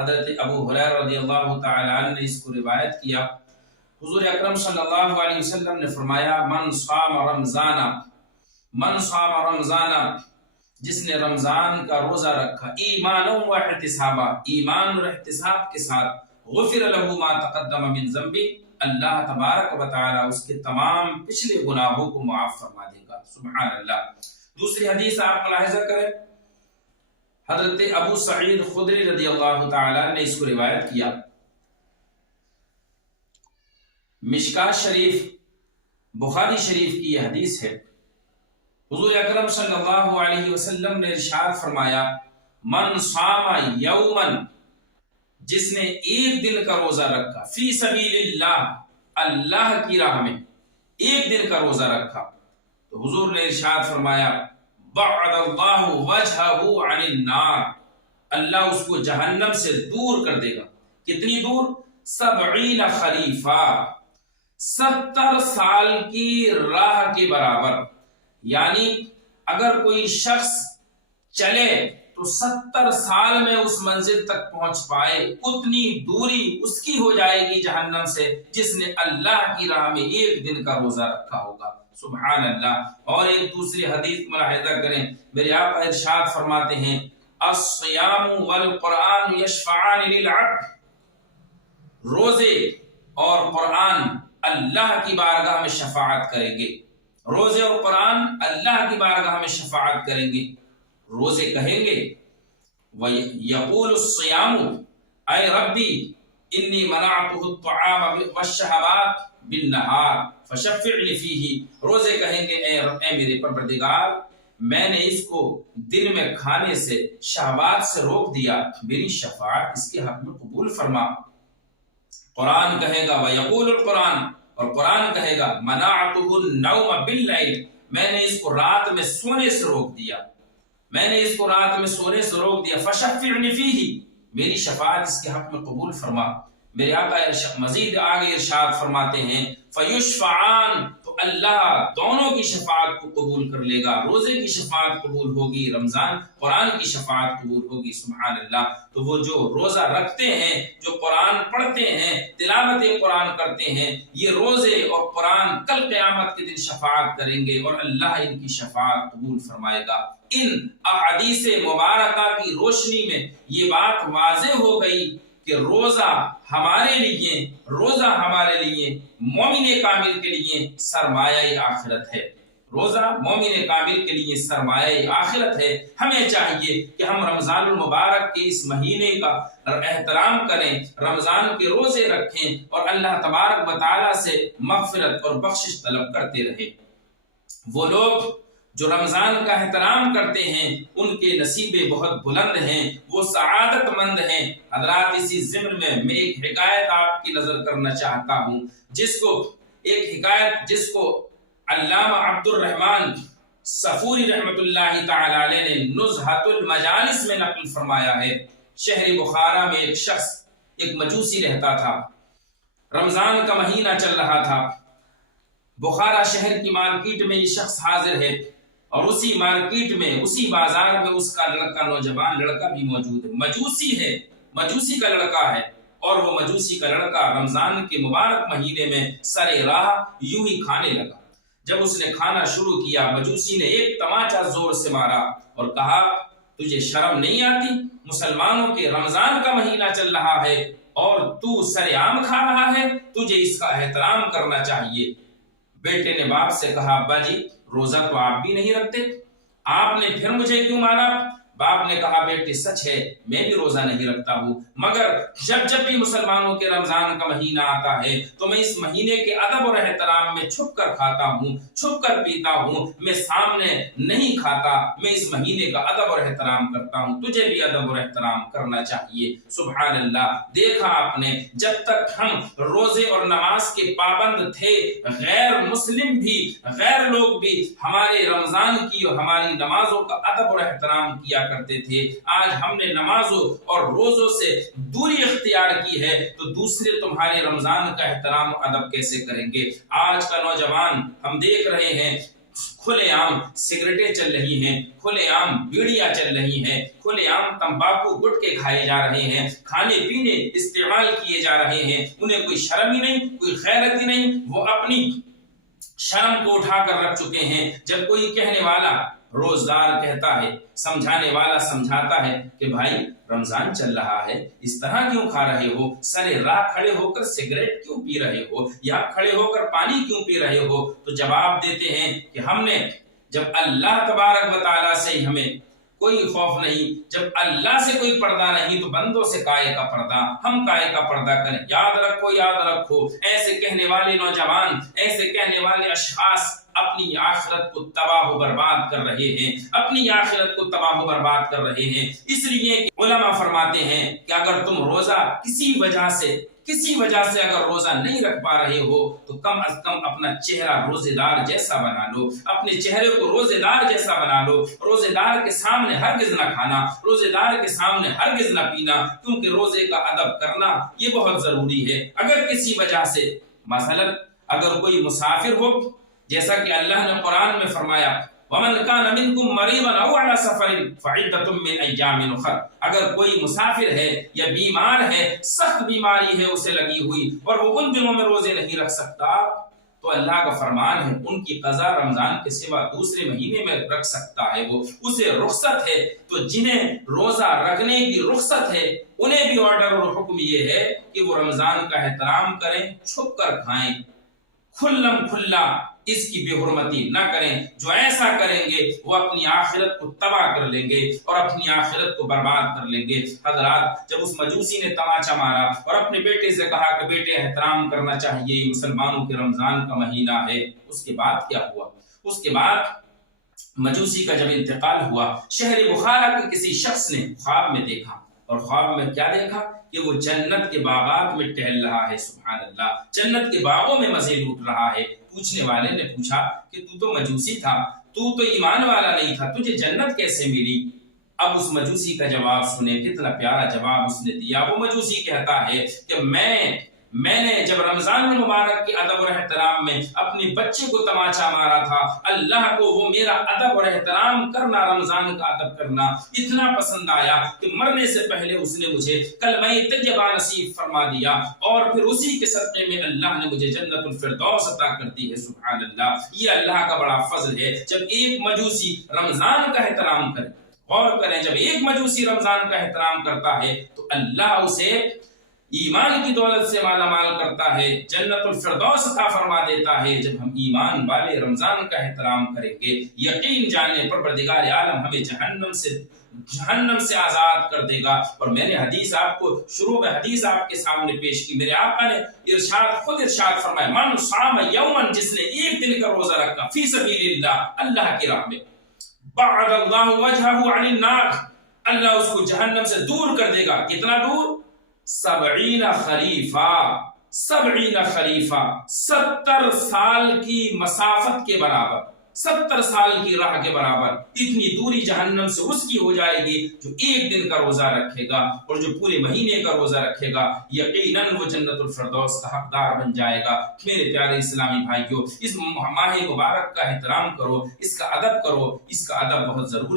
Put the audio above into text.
حضرت ابو ہریرہ رضی اللہ تعالی عنہ نے اس کو روایت کیا، حضور اکرم صلی اللہ علیہ وسلم نے فرمایا من صام رمضان، جس نے رمضان کا روزہ رکھا ایمان و احتسابا، ایمان اور احتساب کے ساتھ، غفر له ما تقدم من ذنبی، اللہ تبارک و تعالی اس کے تمام پچھلے گناہوں کو معاف فرما دے گا۔ سبحان اللہ۔ دوسری حدیث آپ ملاحظہ کریں، حضرت ابو سعید خدری رضی اللہ تعالی نے اس کو روایت کیا، مشکاۃ شریف بخاری شریف کی یہ حدیث ہے۔ حضور اکرم صلی اللہ علیہ وسلم نے ارشاد فرمایا من صام یوما، جس نے ایک دن کا روزہ رکھا، فی سبیل اللہ، اللہ کی راہ میں ایک دن کا روزہ رکھا، تو حضور نے ارشاد فرمایا بعد اللہ وجہہ عن النار، اللہ اس کو جہنم سے دور کر دے گا۔ کتنی دور؟ 70 خریفہ، 70 سال کی راہ کے برابر۔ یعنی اگر کوئی شخص چلے تو 70 سال میں اس منزل تک پہنچ پائے، اتنی دوری اس کی ہو جائے گی جہنم سے، جس نے اللہ کی راہ میں ایک دن کا روزہ رکھا ہوگا۔ سبحان اللہ۔ اور ایک دوسری حدیث ملاحظہ کریں، میرے آقا ارشاد فرماتے ہیں الصیام والقرآن یشفعان للعبد، روزے اور قرآن اللہ کی بارگاہ میں شفاعت کریں گے، روزے اور قرآن اللہ کی بارگاہ میں شفاعت کریں گے۔ روزے کہیں گے وَيَقُولُ الصِّيَامُ اے ربی انی منعتہ الطعام والشہوات بالنہار فشفعنی فیہ، روزے کہیں گے اے میرے پروردگار، میں نے اس کو دن میں کھانے سے، شہوات سے روک دیا، میری شفاعت اس کے حق میں قبول فرما۔ قرآن کہے گا وَيَقُولُ القرآن، اور قرآن کہے گا منعتہ النوم باللیل، میں نے اس کو رات میں سونے سے روک دیا، میں نے اس کو رات میں سونے سے روک دیا، فشفعنی فیہ، میری شفاعت اس کے حق میں قبول فرما۔ میرے آقا مزید آگے ارشاد فرماتے ہیں فیشفعان، تو اللہ دونوں کی شفاعت کو قبول کر لے گا، روزے کی شفاعت قبول ہوگی، رمضان قرآن کی شفاعت قبول ہوگی۔ سبحان اللہ۔ تو وہ جو روزہ رکھتے ہیں، جو قرآن پڑھتے ہیں، تلاوت قرآن کرتے ہیں، یہ روزے اور قرآن کل قیامت کے دن شفاعت کریں گے اور اللہ ان کی شفاعت قبول فرمائے گا۔ ان احادیث مبارکہ کی روشنی میں یہ بات واضح ہو گئی کہ روزہ ہمارے لیے مومن کامل کے لیے سرمایہ آخرت ہے، روزہ مومن کامل کے لیے سرمایہ آخرت ہے۔ ہمیں چاہیے کہ ہم رمضان المبارک کے اس مہینے کا احترام کریں، رمضان کے روزے رکھیں اور اللہ تبارک و تعالی سے مغفرت اور بخشش طلب کرتے رہیں۔ وہ لوگ جو رمضان کا احترام کرتے ہیں ان کے نصیبے بہت بلند ہیں، وہ سعادت مند ہیں۔ حضرات اسی ضمن میں ایک حکایت آپ کی نظر کرنا چاہتا ہوں، جس کو علامہ عبد الرحمن صفوری رحمۃ اللہ تعالی علیہ نے نزہۃ المجالس میں نقل فرمایا ہے۔ شہر بخارا میں ایک شخص، ایک مجوسی رہتا تھا، رمضان کا مہینہ چل رہا تھا، بخارا شہر کی مارکیٹ میں یہ شخص حاضر ہے اور اسی مارکیٹ میں، اسی بازار میں اس کا لڑکا، نوجوان لڑکا بھی موجود ہے، مجوسی ہے، مجوسی کا لڑکا ہے، اور وہ مجوسی کا لڑکا رمضان کے مبارک مہینے میں سر راہ یوں ہی کھانے لگا۔ جب اس نے کھانا شروع کیا، مجوسی نے ایک تماچا زور سے مارا اور کہا تجھے شرم نہیں آتی؟ مسلمانوں کے رمضان کا مہینہ چل رہا ہے اور تو سر عام کھا رہا ہے، تجھے اس کا احترام کرنا چاہیے۔ بیٹے نے باپ سے کہا ابا جی روزہ تو آپ بھی نہیں رکھتے، آپ نے پھر مجھے کیوں مارا؟ باپ نے کہا بیٹے سچ ہے میں بھی روزہ نہیں رکھتا ہوں، مگر جب بھی مسلمانوں کے رمضان کا مہینہ آتا ہے تو میں اس مہینے کے ادب اور احترام میں چھپ کر کھاتا ہوں، چھپ کر پیتا ہوں، میں سامنے نہیں کھاتا، میں اس مہینے کا ادب اور احترام کرتا ہوں، تجھے بھی ادب اور احترام کرنا چاہیے۔ سبحان اللہ۔ دیکھا آپ نے، جب تک ہم روزے اور نماز کے پابند تھے، غیر مسلم بھی، غیر لوگ بھی ہمارے رمضان کی اور ہماری نمازوں کا ادب اور احترام کیا کرتے تھے۔ آج ہم نے نمازوں اور روزوں سے دوری اختیار کی ہے تو دوسرے تمہارے رمضان کا احترام و ادب کیسے کریں گے؟ آج کا نوجوان ہم دیکھ رہے ہیں کھلے عام سگریٹیں چل رہی ہیں، کھلے عام بیڑیاں چل رہی ہیں، کھلے عام تمباکو گٹکے کھائے جا رہے ہیں، کھانے پینے استعمال کیے جا رہے ہیں، انہیں کوئی شرم ہی نہیں، کوئی غیرت ہی نہیں، وہ اپنی شرم کو اٹھا کر رکھ چکے ہیں۔ جب کوئی کہنے والا روزدار کہتا ہے، سمجھانے والا سمجھاتا ہے کہ بھائی رمضان چل رہا ہے، اس طرح کیوں کھا رہے ہو، سرے راہ کھڑے ہو کر سگریٹ کیوں پی رہے ہو، یا کھڑے ہو کر پانی کیوں پی رہے ہو، تو جواب دیتے ہیں کہ ہم نے جب اللہ تبارک و تعالیٰ سے ہمیں کوئی خوف نہیں، جب اللہ سے کوئی پردہ نہیں تو بندوں سے کائے کا پردہ، ہم کائے کا پردہ کریں۔ یاد رکھو، یاد رکھو، ایسے کہنے والے نوجوان، ایسے کہنے والے اشخاص اپنی آخرت کو تباہ و برباد کر رہے ہیں، اپنی آخرت کو تباہ و برباد کر رہے ہیں۔ اس لیے کہ علماء فرماتے ہیں کہ اگر تم روزہ کسی وجہ سے اگر روزہ نہیں رکھ پا رہے ہو تو کم از کم اپنا چہرہ روزے دار جیسا بنا لو، اپنے چہرے کو روزے دار جیسا بنا لو۔ روزے دار کے سامنے ہرگز نہ کھانا، روزے دار کے سامنے ہرگز نہ پینا، کیونکہ روزے کا ادب کرنا یہ بہت ضروری ہے۔ اگر کسی وجہ سے مثلا اگر کوئی مسافر ہو، جیسا کہ اللہ نے قرآن میں فرمایا وَمَنْ كَانَ مِنْكُمْ مَرِيضًا أَوْ عَلَى سَفَرٍ فَعِدَّةٌ مِّنْ أَيَّامٍ أُخَرَ، اگر کوئی مسافر ہے یا بیمار ہے، سخت بیماری ہے اسے لگی ہوئی اور وہ ان دنوں میں روزے نہیں رکھ سکتا، تو اللہ کا فرمان ہے ان کی قضا رمضان کے سوا دوسرے مہینے میں رکھ سکتا ہے، وہ اسے رخصت ہے۔ تو جنہیں روزہ رکھنے کی رخصت ہے انہیں بھی آرڈر اور حکم یہ ہے کہ وہ رمضان کا احترام کریں، چھپ کر کھائیں، کھلم کھلا اس کی بے حرمتی نہ کریں۔ جو ایسا کریں گے وہ اپنی آخرت کو تباہ کر لیں گے اور اپنی آخرت کو برباد کر لیں گے۔ حضرات، جب اس مجوسی نے تماچا مارا اور اپنے بیٹے سے کہا کہ بیٹے احترام کرنا چاہیے، یہ مسلمانوں کے رمضان کا مہینہ ہے، اس کے بعد کیا ہوا؟ اس کے بعد مجوسی کا جب انتقال ہوا، شہر بخارا کے کسی شخص نے خواب میں دیکھا، اور خواب میں کیا دیکھا کہ وہ جنت کے باغات میں ٹہل رہا ہے، سبحان اللہ، جنت کے باغوں میں مزے لوٹ رہا ہے۔ پوچھنے والے نے پوچھا کہ تو مجوسی تھا، تو ایمان والا نہیں تھا، تجھے جنت کیسے ملی؟ اب اس مجوسی کا جواب سنیں، کتنا پیارا جواب اس نے دیا۔ وہ مجوسی کہتا ہے کہ میں نے جب رمضان المبارک کے ادب اور احترام میں اپنے بچے کو تماچا مارا تھا، اللہ کو وہ میرا ادب اور احترام کرنا، رمضان کا ادب کرنا اتنا پسند آیا کہ مرنے سے پہلے اس نے مجھے کلمہ طیبہ نصیب فرما دیا، اور پھر اسی کے صدقے میں اللہ نے مجھے جنت الفردوس عطا کر دی ہے، سبحان اللہ۔ یہ اللہ کا بڑا فضل ہے جب ایک مجوسی رمضان کا احترام کرے۔ غور کریں، جب ایک مجوسی رمضان کا احترام کرتا ہے تو اللہ اسے ایمان کی دولت سے مالا مال کرتا ہے، جنت الفردوس عطا فرما دیتا ہے۔ جب ہم ایمان والے رمضان کا احترام کریں گے، یقین جانے پروردگار عالم ہمیں جہنم سے آزاد کر دے گا۔ اور میں نے حدیث آپ کو شروع میں حدیث آپ کے سامنے پیش کی، میرے آقا نے خود ارشاد فرمایا من صام یومن، جس نے ایک دن کا روزہ رکھا فی سبیل اللہ، اللہ کی راہ میں، بعد اللہ وجہہ عن النار، اللہ اس کو جہنم سے دور کر دے گا۔ کتنا دور؟ 70 خریفہ، 70 سال کی مسافت کے برابر، 70 سال کی راہ کے برابر اتنی دوری جہنم سے اس کی ہو جائے گی جو ایک دن کا روزہ رکھے گا، اور جو پورے مہینے کا روزہ رکھے گا یقیناً وہ جنت الفردوس کا حقدار بن جائے گا۔ میرے پیارے اسلامی بھائیوں، اس ماہ مبارک کا احترام کرو، اس کا ادب کرو، اس کا ادب بہت ضروری